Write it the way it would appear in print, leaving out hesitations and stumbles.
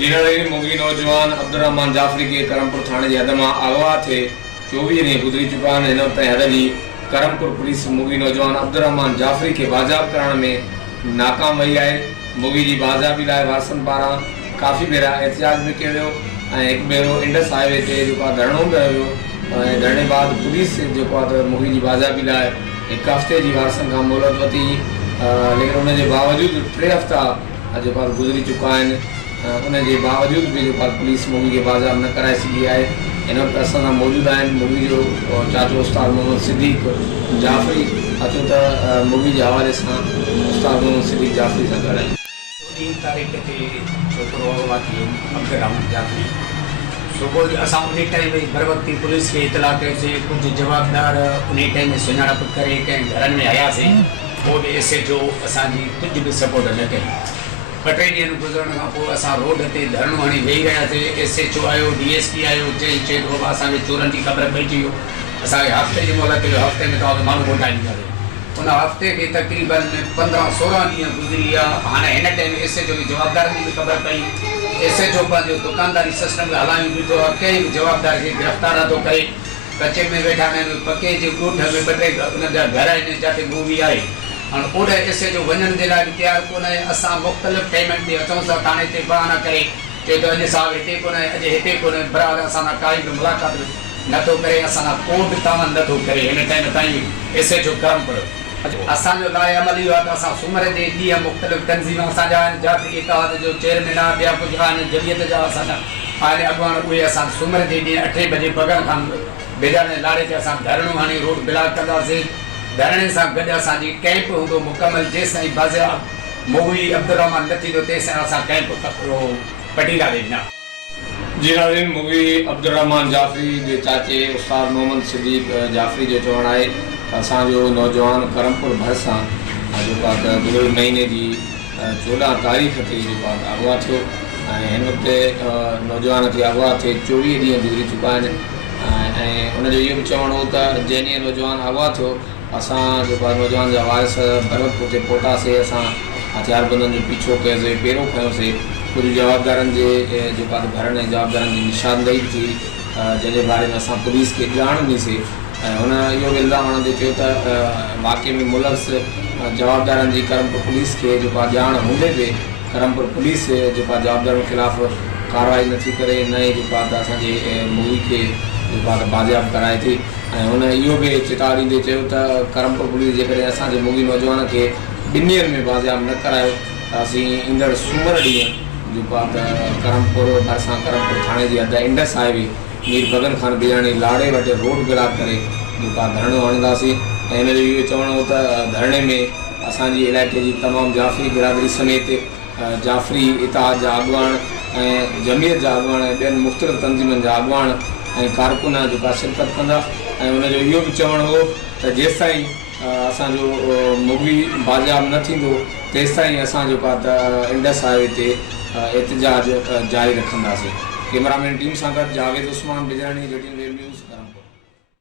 जिन्होंने मुगी नौजवान अब्दुर्रहमान जाफरी के करमपुर थाने की हद में अगवा थे 24 ॾींहं गुजरी चुका हैं। इन वक्त हद की करमपुर पुलिस मुगी नौजवान अब्दुर्रहमान जाफरी के बाजाब करण में नाकाम वही है। मुगी की बाजाबी लाइ वारसन पारां काफ़ी भेरा एहतजाज भी किया वियो। एक भेरो इंडस हाईवे से धरणो भी हो। धरणे बाद पुलिस मुगी की बाजाबी लाइ एक हफ़्ते की वारसन का मोहलत वती, लेकिन उनके बावजूद 3 हफ़्ता गुजरी चुका हैं। उनके बावजूद भी पुलिस मुगी के बाजाब न कराए सघी है। इन वक्त असां मौजूद आहिनि मुगी जो चाचो उस्ताद मोहम्मद सिद्दीक जाफरी। अचो त मुगी के हवाले से उस्ताद मोहम्मद सिद्दीक जाफरी से ॻाल्हायूं। 3 तारीख़ ते छोकिरो अगवा थी अब्दुर्रहमान जाफरी। सुबुह असां उन टाइम बर वक़्ति पुलिस के इतला कयोसीं। कुछ जवाबदार उन टाइम सुञाणप करे कंहिं घरनि में आयासीं। पोइ बि SHO असांजी कुछ भी सपोर्ट न कई। 2-3 ॾींहं गुज़रण खां पोइ असां रोड ते धरणो हणी वेही रहियासीं। SHO आयो, DSP आयो, चए थो असांखे चोरनि जी ख़बर पइजी वियो। असांखे हफ़्ते जी मोहलत कयो, हफ़्ते में तव्हांखे माण्हू मोटाए ॾींदासीं। उन हफ़्ते के तक़रीबन 15-16 ॾींहं गुज़री विया। हाणे हिन टाइम SHO जी जवाबदारी जी बि ख़बर पई। SHO पंहिंजो दुकानदारी सिस्टम हलायूं बीठो आहे। कंहिं बि जवाबदार खे गिरफ़्तार नथो करे। कचे में वेठा आहिनि। पके जे ॻोठ में 2-3 उन जा घर आहिनि जिते मूवी आहे। हाँ ओडे SHO वञण जे लाइ तैयार कोन आहे। असां मुख़्तलिफ़ टाइमनि ते अचूं था थाणे ते बहाना करे, चए थो अॼु साहब हिते कोन आहे, अॼु हिते कोन आहे। बराबरि असां सां काई बि मुलाक़ात नथो करे, असां सां को बि तावन नथो करे। हिन टाइम ताईं SHO करमपुर असांजो लाइ अमल इहो आहे त असां सूमर जे ॾींहुं मुख़्तलिफ़ तंज़ीम असांजा आहिनि। जाफ़री इतिहाद जो चेयरमैन आहे, ॿिया कुझु आहिनि जमियत जा असांजा आहिनि अॻवान। उहे असां सूमर जे ॾींहुं 8 बजे पगन खां बेजाने लाड़े ते असां धरणो हणी रोड ब्लॉक कंदासीं। धरणे से गॾु असांजी कैंप हूंदो मुकमल। जेसिताईं बाज़ाब मुगी अब्दुर्रहमान न थींदो तेसिताईं असां कैंप पटीला ॾींदा। जिन्होंने मुगी अब्दुर्रहमान जाफरी के चाचे उस्ताद मोहम्मद सिद्दीक जाफरी जो चवण है असो नौजवान करमपुर भरसा गुज़िरियल महीने की 14 तारीख़ ते अगवा थो। इन वक्त नौजवान के अगवा थे 24 ॾींहं गुजरी चुका हैं। उन यो चवण हो त जैं ॾींहुं नौजवान अगवा थो असां नौजवान जा वारिस भरतपुर से पहुतासीं। असां हथियारबंदनि जो पीछो कयोसीं, पेरो खयोसीं। कुछ जवाबदारनि जे घरनि ऐं जवाबदारनि जी निशानदेही थी, जंहिंजे बारे में असां पुलिस के ॼाण ॾीसीं। हुन इहो इल्ज़ाम हणंदे चयो त वाक़ई में मुलज़ जवाबदारनि जी करमपुर पुलिस के ॼाण हूंदे बि करमपुर पुलिस जवाबदारनि ख़िलाफ़ कार्रवाई नथी करे, न ई असांजे मुगी के बाज़ियाब कराए थी। हुन इहो बि चेतावनी ॾींदे चयो त करमपुर पुलिस जेकॾहिं असांजे मुगी नौजवान के 2 ॾींहंनि में बाज़ियाब न करायो त असीं ईंदड़ सूमर ॾींहुं करमपुर भरसां करमपुर थाने की हद इंडस हाईवे मीर भगन खान बिरयानी लाड़े वटि रोड ब्लॉक करे धरणो हणंदासीं। ऐं हिन जो इहो चवणो हो त धरणे में असांजी इलाइक़े की तमामु जाफ़री बिरादरी समेत जाफ़री इतिहाद जा अॻवान ऐं जमियत जा अॻवान ऐं ॿियनि मुख़्तलिफ़ तंज़ीमनि जा अॻवान ऐं कारकुन शिरकत कंदा। ऐं उनजो इहो बि चवणु हो त जेसिताईं असांजो मुगी बाज़ाब न थींदो तेसिताईं असां इंडस हाईवे ते एहतजाज जारी रखंदासीं। कैमरामैन टीम सां गॾु जावेद उस्मान बिजरानी, रेडियो न्यूज़ करमपुर।